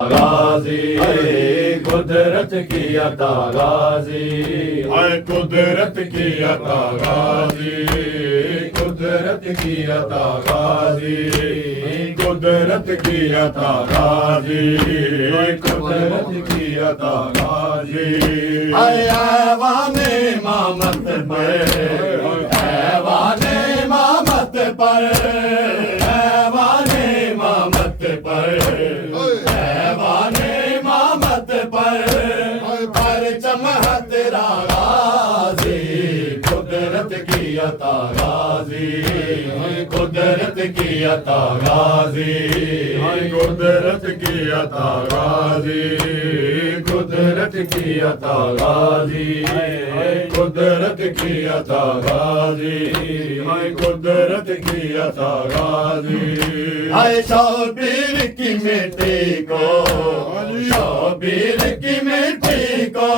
غازی قدرت کی عطا غازی اے قدرت کی عطا غازی قدرت کی عطا غازی قدرت کی عطا غازی قدرت کی عطا غازی اے ایوان امامت پر ایوان امامت پر ایوان امامت پر ایوان امامت پر پرچم ہے تیرا غازی قدرت کی عطا غازی قدرت کی عطا غازی قدرت کی عطا غازی قدرت کی عطا غازی قدرت کی عطا غازی قدرت کی عطا غازی اے شبیر کی مٹی کو شبیر کی مٹی کو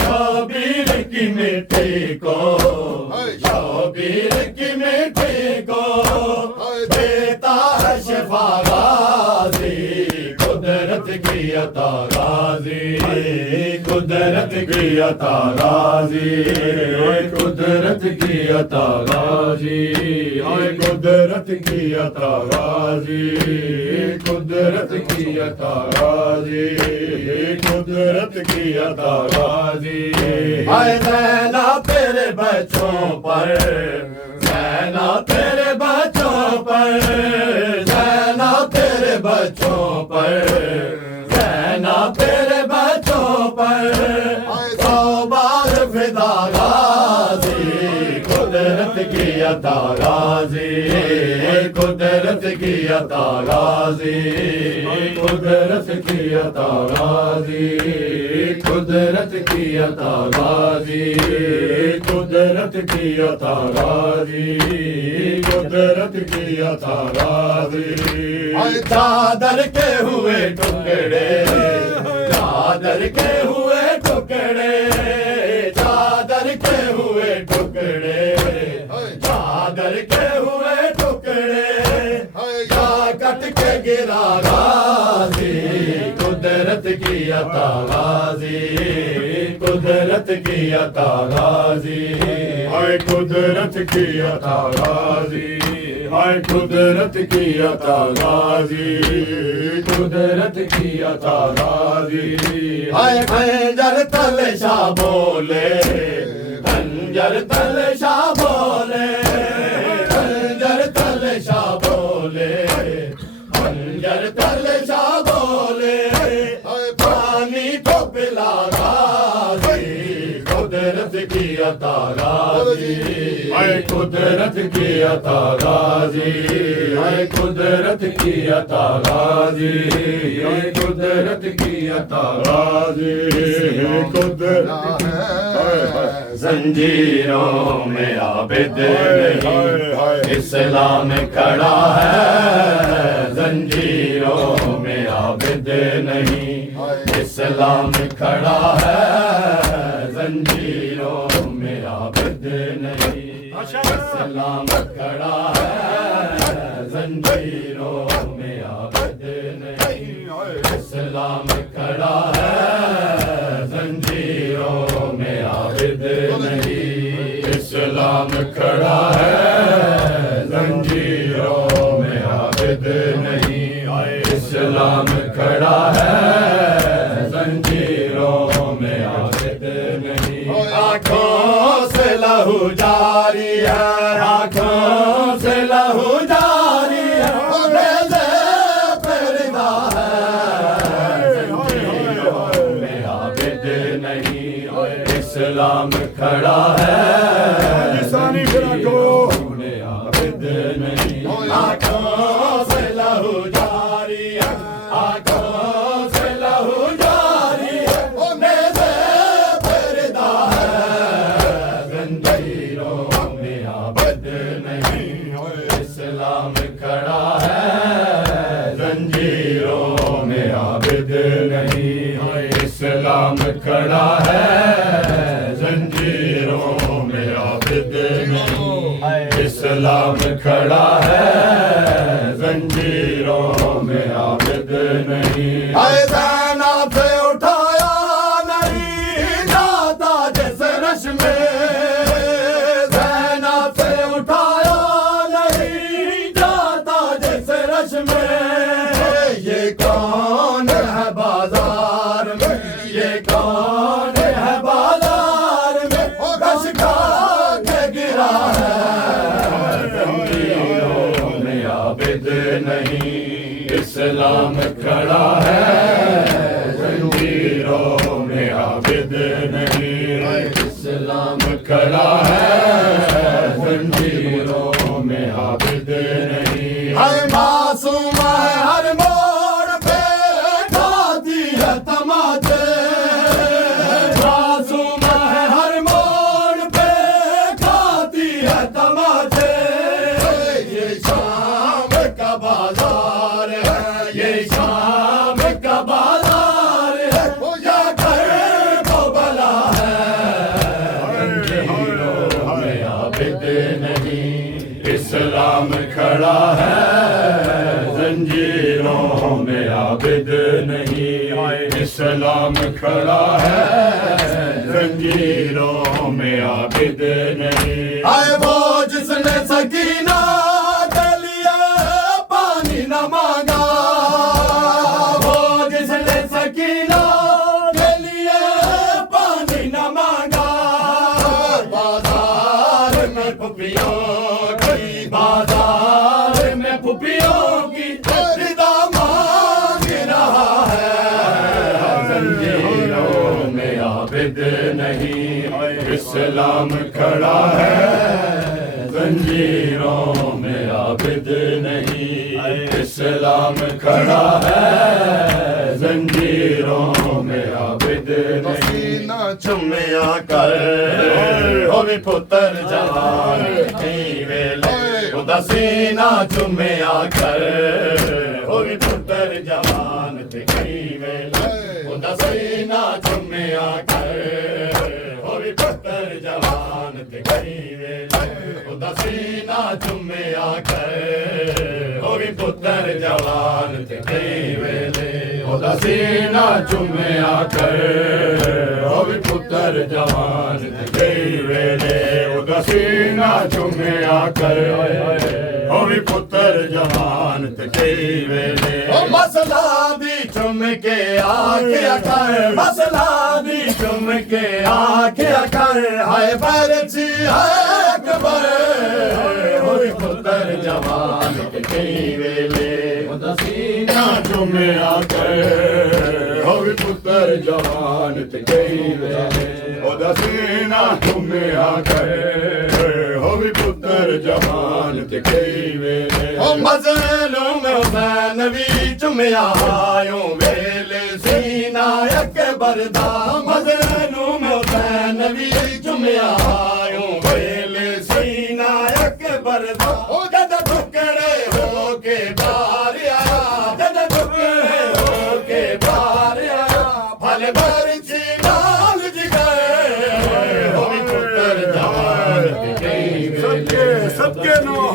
شبیر کی مٹی کو شبیر کی مٹی کو دیتا ہے شفا غازی قدرت کی عطا غازی قدرت کی عطا غازی قدرت کی عطا غازی قدرت کی عطا غازی قدرت کی عطا غازی قدرت کی عطا غازی اے زینا تیرے بچوں پر زینا تیرے بچوں پر زینا تیرے بچوں پر زینا تیرے بچوں پر سو بار فدا غازی قدرت کی عطا غازی قدرت کی عطا غازی قدرت کی عطا غازی قدرت کی عطا غازی قدرت کی عطا غازی قدرت کی عطا غازی چادر کے ہوئے ٹکڑے چادر کے ہوئے ٹکڑے چادر کے ہوئے ٹکڑے چادر کے ہوئے ٹکڑے یا کٹ کے گرا غازی قدرت کی عطا غازی قدرت کی عطا غازی اے قدرت کی عطا غازی اے قدرت کی عطا غازی قدرت کی عطا غازی اے خنجر تل شاہ بولے خنجر تل شاہ بولے خنجر تل شاہ بولے خنجر تل شاہ بولے پانی تو پلا غازی قدرت کی عطا غازی اے قدرت کی عطا غازی اے قدرت کی عطا غازی اے قدرت کی عطا غازی قدرت زنجیروں میں عابد نہیں اسلام کھڑا ہے زنجیروں میں عابد نہیں اسلام کھڑا ہے زنجیروں میں عابد نہیں اسلام کھڑا ہے زنجیروں میں عابد نہیں اسلام کھڑا ہے زنجیروں میں عابد نہیں اسلام کھڑا ہے زنجیروں میں عابد نہیں اسلام کھڑا ہے زنجیروں میں عابد نہیں آنکھوں سے لہو جاری ہے آنکھوں سے لہو جاری ہے نیزے پردہ ہے زنجیروں میں عابد نہیں اسلام کھڑا ہے زنجیروں میں عابد نہیں آنکھوں سے لہو جاری ہے آنکھوں سے لہو جاری ہے نیزے پردہ ہے زنجیروں میں عابد نہیں اسلام کھڑا ہے زنجیروں میں عابد نہیں اسلام کھڑا ہے زنجیروں میں عابد نہیں اسلام کھڑا ہے زنجیروں میں عابد نہیں اے زینب سے اٹھایا نہیں جاتا جیسے رش میں زینب سے اٹھایا نہیں جاتا جیسے رش میں یہ کون ہے بازار میں یہ کون ہے بازار میں رش کھا کے گرا ہے زنجیروں میں عابد نہیں اسلام کھڑا ہے زنجیروں میں عابد نہیں اسلام کھڑا ہے زنجیروں میں عابد نہیں ہر معصوم ہے ہر موڑ پہ کھاتی ہے تماچے معصوم ہے ہر موڑ پہ کھاتی ہے تماچے یہ شام کا بازار ہے یہ شام کا بازار ہے یا گھر کو بلا ہے زنجیروں میں عابد نہیں اسلام کھڑا ہے زنجیروں میں عابد نہیں اسلام کھڑا ہے زنجیروں میں عابد نہیں آئے وہ جس نے سکینہ کے لیے پانی نہ مانگا وہ جس نے سکینہ کے لیے پانی نہ مانگا بازار میں پھپھیوں کی بازار میں پھپھیوں کی رضا مانگ رہا ہے زنجیروں میں عابد نہیں اسلام کھڑا ہے زنجیروں میں عابد نہیں اسلام کھڑا ہے زنجیروں میں عابد نہیں چمیا کر ہوئی پتر جوان کی ویلے اداسینا چمیا کر ہوئی پتر جوان کی ویلے اداسینا چمیا کر ہوئی پتر جوان کی ویلے اداسینا چمیا کر ہوئی پتر جوان کی ویلے اداسینا چمیا کر ہوئی پتر جوان کی ویلے اداسینا چمیا کر ہوئی پتر جوان کی ویلے مسئلہ بھی چم کے آکھیا کر مسئلہ بھی چم کے آکھیا کر ہائے برچی ہے اکبر ہوئی پتر جوان کی ویلے اداسینا چمیا کر ہوئی پتر جوان کی ویلے اداسینا چمیا کر ہوئی پتر جوان کی ویلے مظلوم حسین بھی چمیا آیوں ویلے سینہ اکبر دا مظلوم حسین بھی چمیا آیوں ویلے سینہ اکبر دا جد ٹکڑے ہو کے بار آیا جد ٹکڑے ہو کے بار آیا پھل برچی نال جگرے ہوئی پتر جوان کی ویلے سب کے نو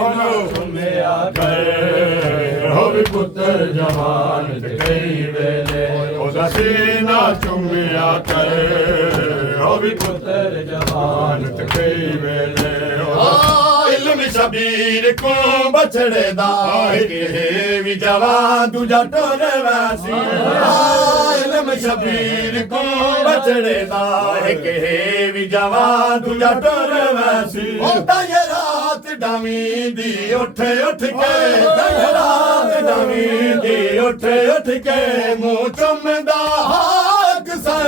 چمیا کر ہوئی پتر جوان کی ویلے اداسینا چمیا کر ہوئی پتر جوان کی ویلے علم شبیر کو بچڑے دا وی جوان دوجا ٹور ویسی علم شبیر کو بچڑے دا وی جوان دوجا ٹور ویسی ہوتا یہ رات ڈامی دی اٹھ اٹھ کے رات ڈامی دی اٹھ اٹھ کے منہ چمدا حق سے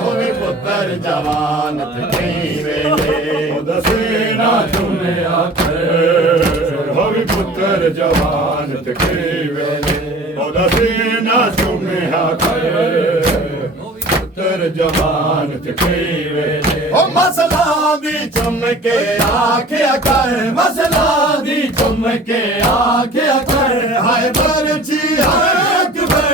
ہوئی پتر جوان کی ویلے اداسینا چمیا کر ہوئی پتر جوان کی ویلے اداسینا چمیا کر ہوئی پتر جوان کی ویلے مسئلہ بھی چم کے آکھیا کر مسئلہ بھی چم کے آکھیا کر ہائے برچی ہے اکبر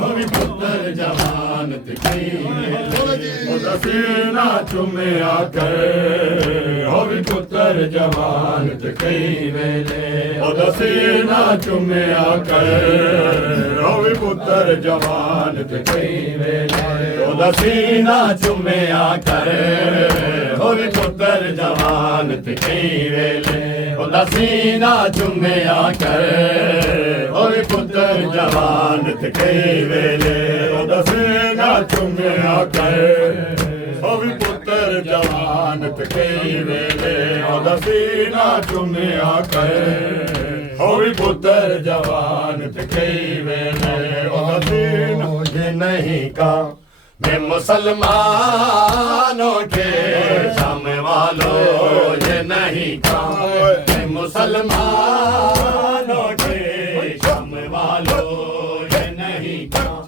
ہوئی پتر جوان کی ویلے اداسینا چمیا کر ہوئی پتر جوان کئی ویلے سینہ چومیا کر ہوئی پتر جوان کئی ویلے سینہ چومیا کر ہوئی پتر جوان کئی ویلے سینہ چومیا کر ہوئی پتر جوان کئی ویلے سینہ چومیا کر ہوئی پتر جوان کئی ویلے سینہ چومیا کر ہوئی پتر جوان کئی ویلے مجھے نہیں کہا میں مسلمانوں کے شام والوں یہ نہیں کہا میں مسلمانوں کے شام والوں یہ نہیں کہا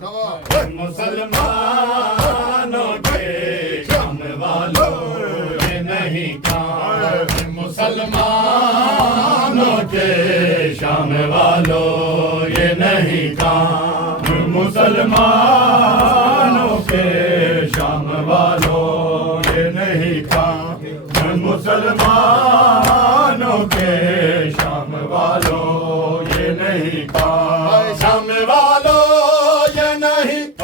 مسلمانوں کے شام والوں یہ نہیں کہا مسلمانوں کے شام والوں یہ نہیں کہا مسلمانوں کے شام والوں یہ نہیں کہا مسلمانوں کے شام والوں یہ نہیں کہا شام والوں یہ نہیں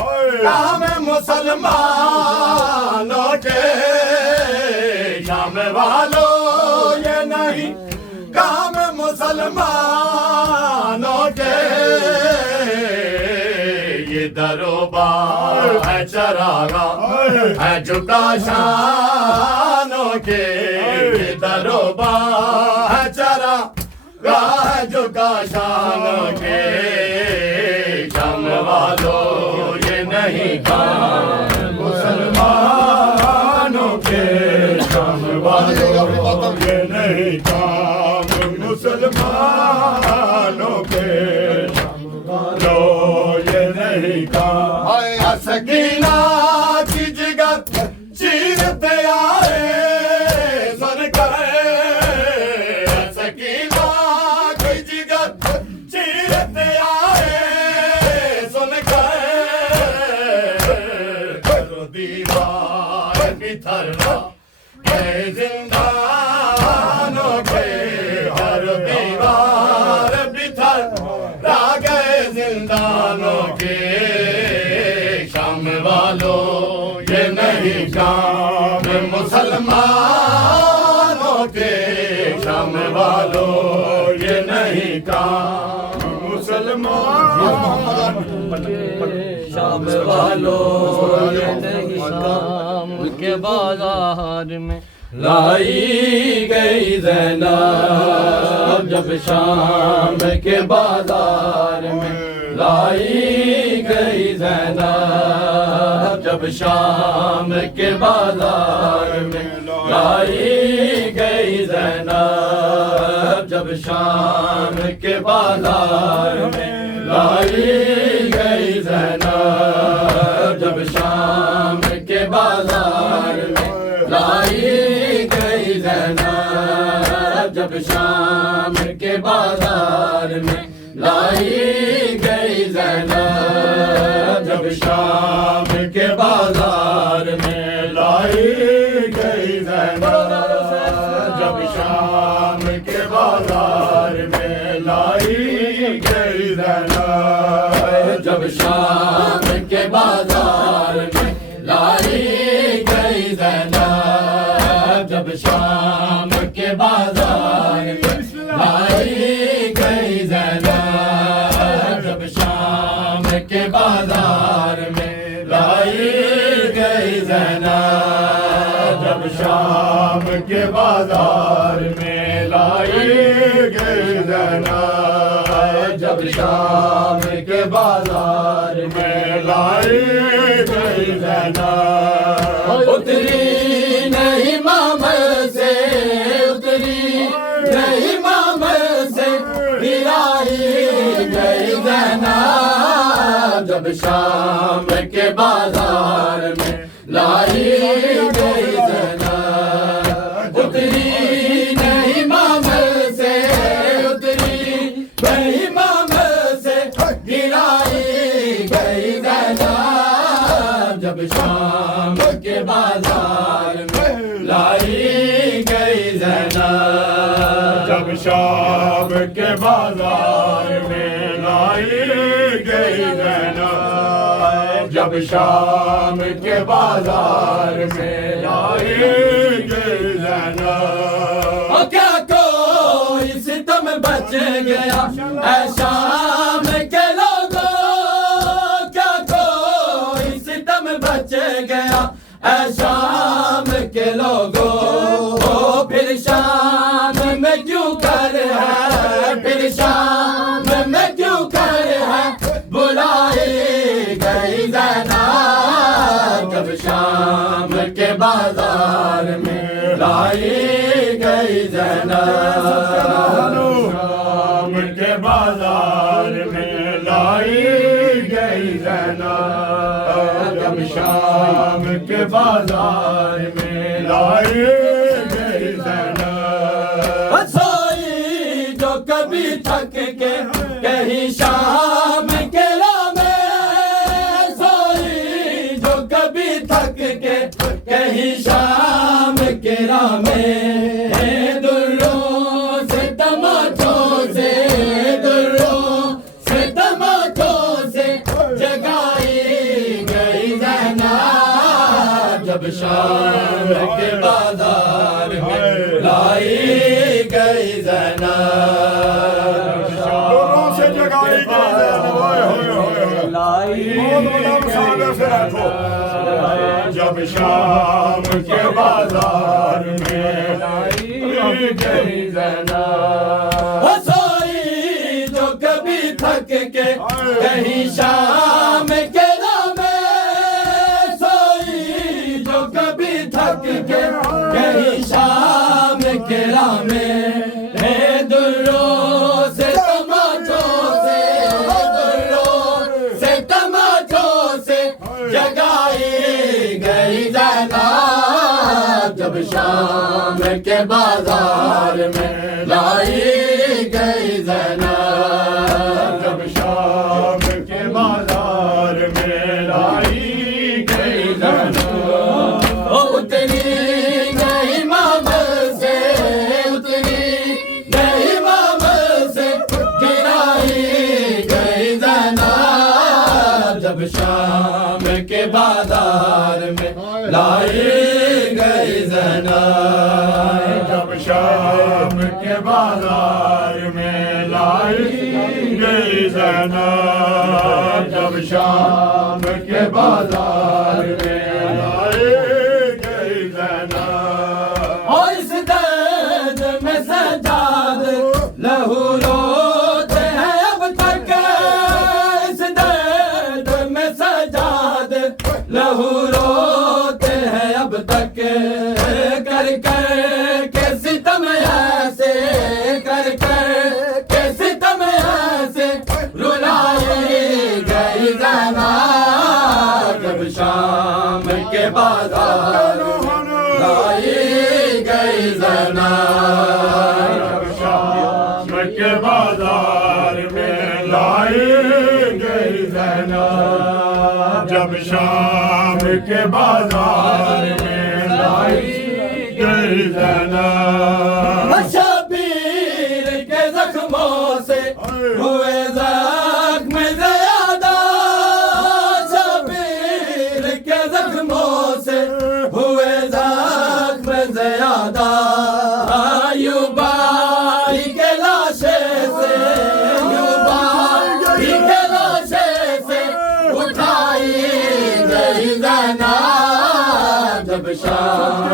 کام مسلمانوں کے شام والوں یہ نہیں کام مسلمانوں کے یہ دروبار ہے چراغا ہے جھکا شانوں کے یہ دروبار ہے چراغا ہے جھکا شانوں کے شام والوں یہ نہیں کام مسلمانوں کے شام والوں یہ نہیں کام مسلمانوں کے یہ نہیں کہا سکینہ کی جگر چیرتے آئے سن کر سکینہ کی جگر چیرتے آئے سن کر دیوار بتھرا ہے زندانوں کے ہر دیوار بتھرا گئے زندانوں کے شام والوں یہ نہیں کام مسلمانوں کے شام والوں یہ نہیں کام مسلمان شام والوں یہ نہیں کام کے بازار میں لائی گئی زینب جب شام کے بازار میں لائی گئی زینب جب شام کے بازار میں لائی گئی زینب جب شام کے بازار میں لائی گئی زینب جب شام کے بازار میں لائی گئی زینب جب شام کے بازار میں لائی گئی زینب جب شام کے بازار میں لائی گئی زینب جب شام کے بازار میں لائی گئی زینب جب شام کے بازار میں لائی گئی زینب جب شام کے بازار میں لائی گئی زینب جب شام کے بازار میں لائی گئی زینب جب شام کے بازار میں لائی گئی زینب جب شام کے بازار میں لائی گئی زینب اتری نہیں مامل سے اتری نہیں مامل سے گرائی گئی زینب جب شام کے بازار میں لائی گئی زینب اتری نہیں مامل سے اتری نہیں مامل سے گرائی گئی زینب جب شام کے بازار میں لائی گئی زینب بازار میں لائی گئی زینب جب شام کے بازار میں لائی گئی زینب کیا کوئی ستم بچ گیا اے شام کے لوگوں کیا کوئی ستم بچ گیا اے شام کے لوگوں پھر شام میں کیوں کر ہے پھر شام میں کیوں کر ہے بلائی گئی زینب جب شام کے بازار میں لائی گئی زینب شام کے بازار میں لائی گئی زینب جب شام کے بازار میں لائی گئی زینب سوئی جو کبھی تھک کے کہیں شام کے میں سوئی جو کبھی تھک کے کہیں شام کے میں دروں سے ٹماٹوں سے دروں سے ٹماٹوں سے جگائی گئی زینب جب شام کے بازار میں لائی گئی زینب دوروں سے جگائی گئی زینب لائی بہت بڑا مسابقہ سے رکھو جب شام کے بازار میں لائی گئی زینب سوئی جو کبھی تھک کے کہیں شام کے میں سوئی جو کبھی تھک کے کہیں شام کے میں دروں سے ٹماٹوں سے دروں سے ٹماٹوں سے جگائی گئی زینب جب شام کے بازار میں لائی گئی زینب جب شام کے بازار میں لائی گئی زینب اتنی نہیں مامل سے اتنی نہیں مامل سے گرائی گئی زینب جب شام کے بازار میں لائی گئی زینب جب شام کے بازار میں لائی گئی زینب جب شام کے بازار میں لائی گئی زینب اور اس درد میں سجاد لہو روتے ہیں اب تک اس درد میں سجاد لہو روتے ہیں اب تک کر کر کے ستم ایسے کر کر کے ستم ایسے رلائی گئی زینب جب شام کے بازار لائی گئی زینب جب شام کے بازار میں لائی گئی زینب جب شام کے بازار میں لائی گئی زینب شبیر کے زخموں سے ہوئے زخم زیادہ شبیر کے زخموں سے ہوئے زخم زیادہ یوبائی کے لاشے سے یوبائی کے لاشے سے اٹھائی گئی زینب جب شام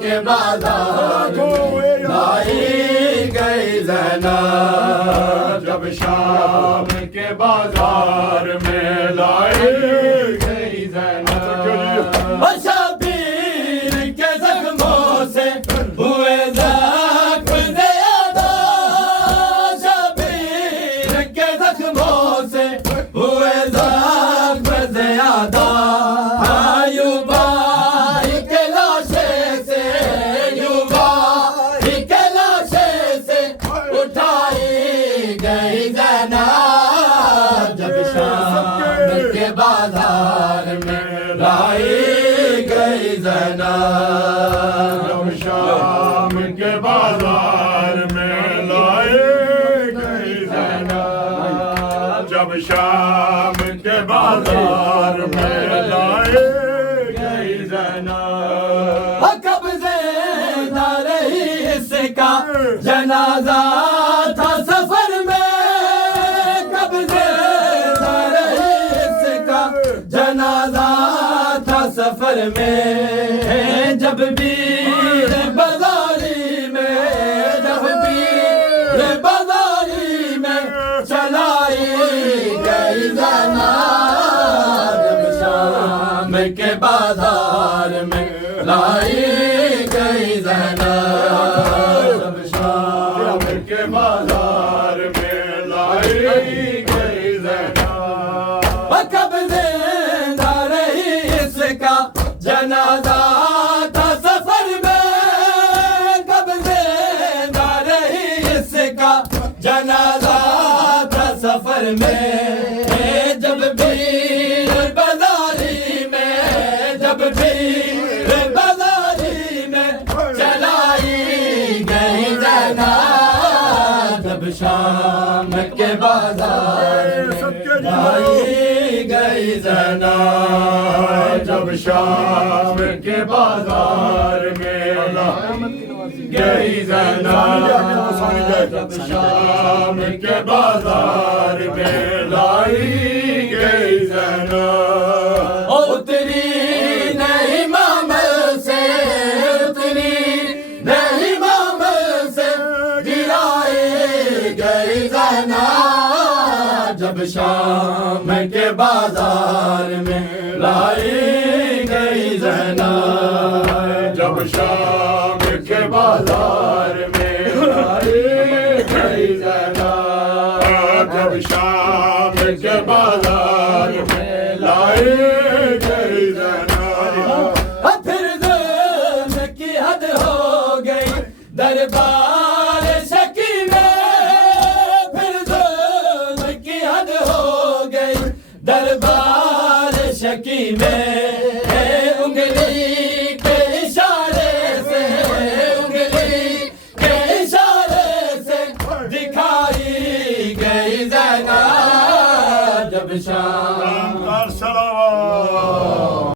کے بازار میں لائی گئی زینب جب شام کے بازار میں لائی گئی زینب شبیر کے زخموں سے ہوئے زخم زیادہ شبیر کے زخموں سے ہوئے زخم زیادہ یوبائی کے لاشے سے یوبائی کے لاشے سے اٹھائی گئی زینب جب شام کے بازار میں لائی گئی زینب جب شام کے بازار میں لائی گئی بازار میں لائی گئی زینب قبضے نہ رہی اس کا جنازہ تھا سفر میں قبضے نہ رہی اس کا جنازہ تھا سفر میں جب بھی بازاری میں جب بھی بازاری میں چلائی گئی زینب جب شام کے بازار میں لائی گئی زینب جب شام کے بازار میں لائی گئی زینب قبضے نہ رہی اس کا جنازہ تھا سفر میں قبضے نہ رہی اس کا جنازہ تھا سفر میں جب بھی بازاری میں جب بھی بازاری میں چلائی گئی زینب جب شام کے بازار میں لائی گئی زینب جب شام کے بازار میں گئی زینب جب شام کے بازار میں لائی گئی زینب اتری نہیں معمل سے اتری نہیں معمل سے گرائی گئی زینب جب شام کے بازار میں لائی گئی زینب جب شام کے بازار میں لائی گئی زینب جب شام کے بازار میں لائی گئی زینب پھر ظلم کی حد ہو گئی دربار شکی میں پھر ظلم کی حد ہو گئی دربار شکی میں